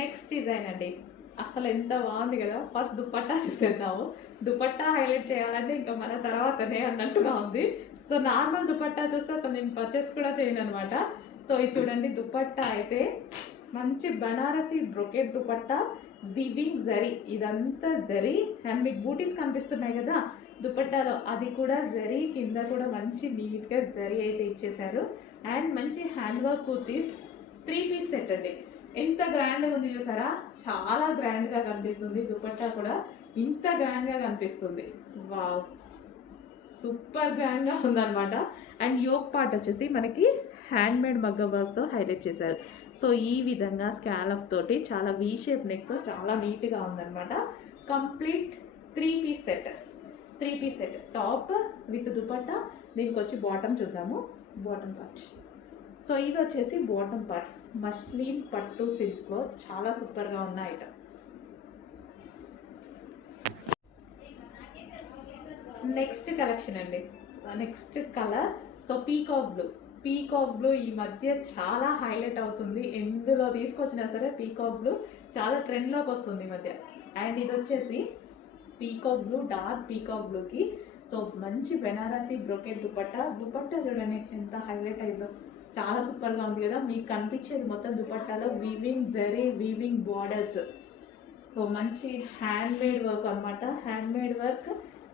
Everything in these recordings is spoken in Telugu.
నెక్స్ట్ డిజైన్ అండి. అసలు ఎంత బాగుంది కదా. ఫస్ట్ దుపట్టా చూసేద్దాము. దుపట్టా హైలైట్ చేయాలంటే ఇంకా మన తర్వాతనే అన్నట్టుగా ఉంది. సో నార్మల్ దుపట్టా చూస్తే అసలు నేను పర్చేస్ కూడా చేయను అనమాట. సో ఇది చూడండి, దుపట్టా అయితే మంచి బనారసి బ్రొకెట్ దుపట్టా, వివింగ్ జరీ, ఇదంతా జరీ అండ్ మీకు బూటీస్ కనిపిస్తున్నాయి కదా దుపట్టాలో, అది కూడా జరీ, కింద కూడా మంచి నీట్గా జరీ అయితే ఇచ్చేసారు. అండ్ మంచి hand work kurtis, 3 piece set అండి. ఎంత గ్రాండ్గా ఉంది చూసారా, చాలా గ్రాండ్గా కనిపిస్తుంది. దుపట్టా కూడా ఇంత గ్రాండ్గా కనిపిస్తుంది. వావ్, సూపర్ గ్రాండ్గా ఉందన్నమాట. అండ్ యోక్ పార్ట్ వచ్చేసి మనకి హ్యాండ్మేడ్ మగ్గ వర్క్తో హైలైట్ చేశారు. సో ఈ విధంగా స్కాలఫ్ తోటి చాలా వీ షేప్ నెక్తో చాలా నీట్గా ఉందన్నమాట. Complete 3 piece set, 3 piece set, top with dupatta. దీనికి వచ్చి బాటమ్ చూద్దాము. బాటమ్ పార్ట్, సో ఇది వచ్చేసి బాటమ్ పార్ట్, మస్లిన్ పట్టు సిల్క్లో చాలా సూపర్గా ఉన్న ఐటమ్. నెక్స్ట్ కలెక్షన్ అండి, next colour. So peacock blue ఈ మధ్య చాలా హైలైట్ అవుతుంది. ఎందులో తీసుకొచ్చినా సరే పీకాక్ బ్లూ చాలా ట్రెండ్లోకి వస్తుంది ఈ మధ్య. అండ్ ఇది వచ్చేసి పీకాక్ బ్లూ, డార్క్ పీకాక్ బ్లూకి సో మంచి బెనారసి బ్రోకెట్ దుపట్టా చూడండి ఎంత హైలైట్ అయిందో, చాలా సూపర్గా ఉంది కదా. మీకు కనిపించేది మొత్తం దుపట్టాలో weaving zari, weaving borders, so మంచి హ్యాండ్మేడ్ వర్క్ అనమాట. హ్యాండ్మేడ్ వర్క్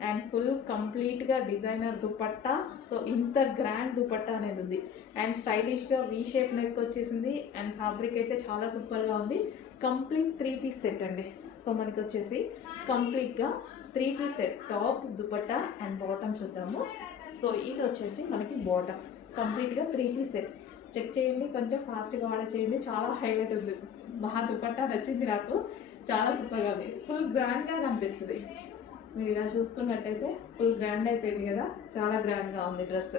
అండ్ ఫుల్ కంప్లీట్గా డిజైనర్ దుపట్టా. సో ఇంత గ్రాండ్ దుపట్టా అనేది ఉంది. అండ్ స్టైలిష్గా వీ షేప్ నెక్ వచ్చేసింది. అండ్ ఫ్యాబ్రిక్ అయితే చాలా సూపర్గా ఉంది. కంప్లీట్ 3 పీస్ సెట్ అండి. సో మనకి వచ్చేసి కంప్లీట్గా 3 piece set, top, dupatta and bottom చూద్దాము. సో ఇది వచ్చేసి మనకి బాటమ్, కంప్లీట్గా 3 పీస్ సెట్. చెక్ చేయండి, కొంచెం ఫాస్ట్గా ఆర్డర్ చేయండి, చాలా హైలైట్ ఉంది. మహా దుపట్టా నచ్చింది నాకు, చాలా సూపర్గా ఉంది. ఫుల్ గ్రాండ్గా కనిపిస్తుంది. మీరు ఇలా చూసుకున్నట్టయితే ఫుల్ గ్రాండ్ అయిపోయింది కదా, చాలా గ్రాండ్గా ఉంది డ్రెస్.